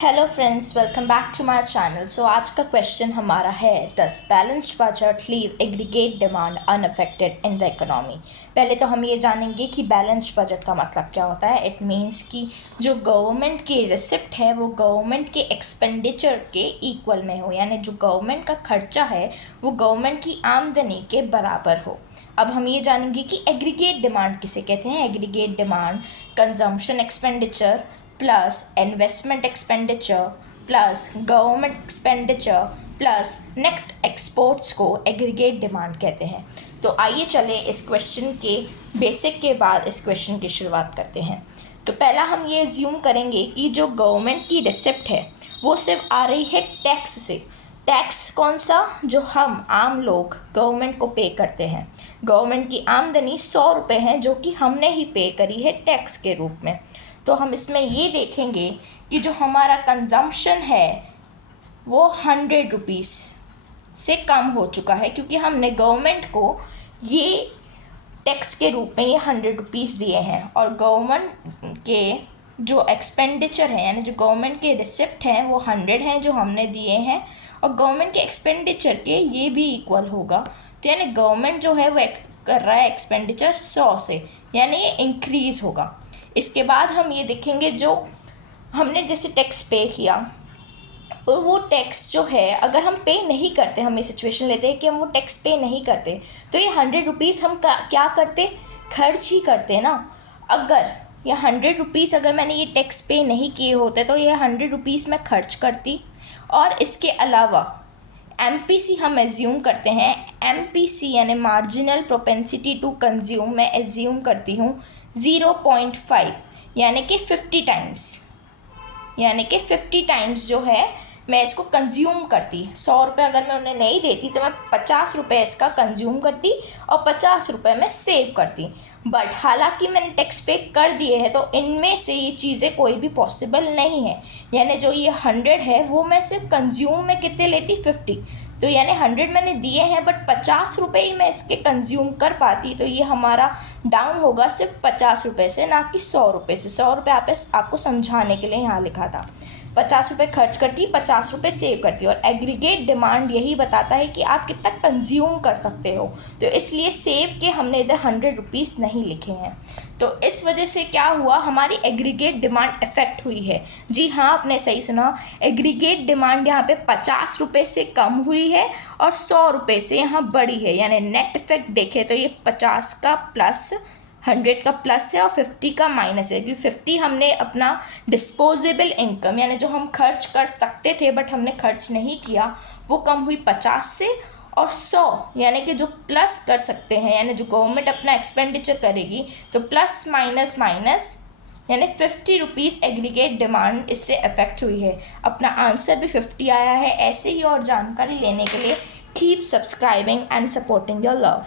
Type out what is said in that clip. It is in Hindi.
Hello friends, welcome back to my channel. So आज का क्वेश्चन हमारा है, does balanced budget leave aggregate demand unaffected in the economy. पहले तो हम ये जानेंगे कि बैलेंस्ड बजट का मतलब क्या होता है। इट मीन्स कि जो गवर्नमेंट की रिसिप्ट है वो गवर्नमेंट के एक्सपेंडिचर के इक्वल में हो, यानी जो गवर्नमेंट का खर्चा है वो गवर्नमेंट की आमदनी के बराबर हो। अब हम ये जानेंगे कि एग्रीगेट डिमांड किसे कहते हैं। Aggregate demand consumption expenditure plus investment expenditure plus government expenditure plus net exports को एग्रीगेट डिमांड कहते हैं। तो आइए चले इस क्वेश्चन के बेसिक के बाद इस क्वेश्चन की शुरुआत करते हैं। तो पहला हम ये एज्यूम करेंगे कि जो गवर्नमेंट की रिसिप्ट है वो सिर्फ आ रही है टैक्स से। टैक्स कौन सा? जो हम आम लोग गवर्नमेंट को पे करते हैं। गवर्नमेंट की आमदनी 100 रुपये है जो कि हमने ही पे करी है टैक्स के रूप में। तो हम इसमें ये देखेंगे कि जो हमारा कंजम्पशन है वो 100 रुपीज़ से कम हो चुका है, क्योंकि हमने गवर्नमेंट को ये टैक्स के रूप में ये 100 रुपीज़ दिए हैं। और गवर्नमेंट के जो एक्सपेंडिचर है यानी जो गवर्नमेंट के रिसिप्ट हैं वो 100 हैं जो हमने दिए हैं, और गवर्नमेंट के एक्सपेंडिचर के ये भी इक्वल होगा। तो यानी गवर्नमेंट जो है वो कर रहा है एक्सपेंडिचर 100 से, यानी ये इंक्रीज़ होगा। इसके बाद हम ये देखेंगे जो हमने जैसे टैक्स पे किया वो टैक्स जो है अगर हम पे नहीं करते, हम ये सिचुएशन लेते हैं कि हम वो टैक्स पे नहीं करते, तो ये 100 रुपीज़ हम क्या करते? खर्च ही करते ना। अगर ये 100 रुपीज़ अगर मैंने ये टैक्स पे नहीं किए होते तो ये 100 रुपीज़ मैं खर्च करती। और इसके अलावा MPC हम एज्यूम करते हैं। MPC यानी मार्जिनल प्रोपेंसिटी टू कंज्यूम मैं एज्यूम करती हूँ 0.5 यानी कि 50 टाइम्स, यानी कि 50 टाइम्स जो है मैं इसको कंज्यूम करती। 100 रुपये अगर मैं उन्हें नहीं देती तो मैं 50 रुपये इसका कंज्यूम करती और 50 रुपये मैं सेव करती। बट हालांकि मैंने टैक्स पे कर दिए हैं तो इनमें से ये चीज़ें कोई भी पॉसिबल नहीं है। यानी जो ये 100 है वो मैं सिर्फ कंज्यूम में कितने लेती? 50। तो यानी 100 मैंने दिए हैं बट 50 रुपये ही मैं इसके कंज्यूम कर पाती। तो ये हमारा डाउन होगा सिर्फ 50 रुपये से, ना कि 100 रुपये से। 100 रुपये आपको समझाने के लिए यहाँ लिखा था। 50 रुपये खर्च करती, 50 रुपये सेव करती। और एग्रीगेट डिमांड यही बताता है कि आप कितना कंज्यूम कर सकते हो, तो इसलिए सेव के हमने इधर 100 रुपीज़ नहीं लिखे हैं। तो इस वजह से क्या हुआ, हमारी एग्रीगेट डिमांड इफेक्ट हुई है। जी हाँ, आपने सही सुना। एग्रीगेट डिमांड यहाँ पे 50 रुपये से कम हुई है और 100 रुपये से यहाँ बढ़ी है। यानी नेट इफेक्ट देखें तो ये 50 का प्लस 100 का प्लस है और 50 का माइनस है, क्योंकि 50 हमने अपना डिस्पोजेबल इनकम यानी जो हम खर्च कर सकते थे बट हमने खर्च नहीं किया वो कम हुई 50 से। और 100 यानी कि जो प्लस कर सकते हैं, यानी जो गवर्नमेंट अपना एक्सपेंडिचर करेगी, तो प्लस माइनस माइनस यानी 50 रुपीज़ एग्रीगेट डिमांड इससे अफेक्ट हुई है। अपना आंसर भी 50 आया है। ऐसे ही और जानकारी लेने के लिए keep subscribing and supporting your love.